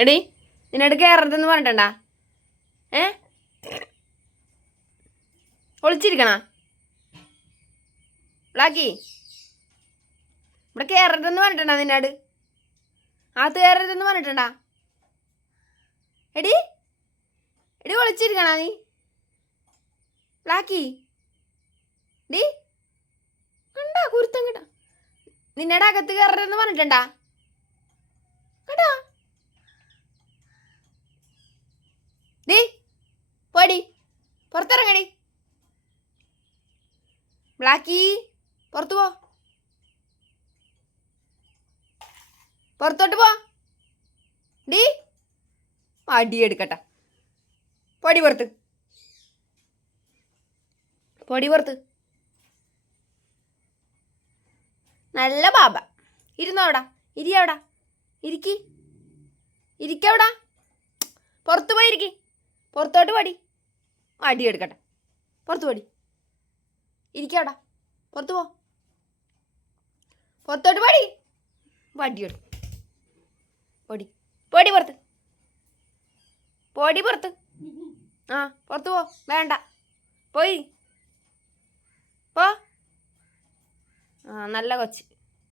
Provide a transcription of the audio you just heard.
എടി നിന്നോട് കയറരുതെന്ന് പറഞ്ഞിട്ടുണ്ടാ? ഏ ഒളിച്ചിരിക്കണ ബ്ലാക്കി? ഇവിടെ കയറരുതെന്ന് പറഞ്ഞിട്ടുണ്ടാ നിന്നോട്? അകത്ത് കയറരുതെന്ന് പറഞ്ഞിട്ടുണ്ടാ? എടി എടി ഒളിച്ചിരിക്കണ നീ ബ്ലാക്കി? ഡി കണ്ടാ കുരുത്തം കേട്ടാ? നിന്നോട് അകത്ത് കയറരുതെന്ന് പറഞ്ഞിട്ടുണ്ടാ? കേട്ടാ ഡി പോടി, പുറത്തിറങ്ങടി ബ്ലാക്കി. പുറത്തു പോ, പുറത്തോട്ട് പോ ഡി. അടി എടുക്കട്ടെ. പൊടി പുറത്ത്, പൊടി പുറത്ത്. നല്ല ബാബ. ഇരുന്നോ അവിടെ, ഇരി അവിടെ, ഇരിക്കി, ഇരിക്കവിടെ. പുറത്ത് പോയി ഇരിക്കി, പുറത്തോട്ട് പടി. അടി എടുക്കട്ടെ. പുറത്ത് പടി, ഇരിക്കവിടെ, പുറത്ത് പോ, പുറത്തോട്ട് പടി. വടി എടുക്കും. പൊടി പൊടി പുറത്ത്, പൊടി പുറത്ത്. ആ പുറത്ത് പോ, വേണ്ട പോയി പോ. ആ നല്ല കൊച്ച്.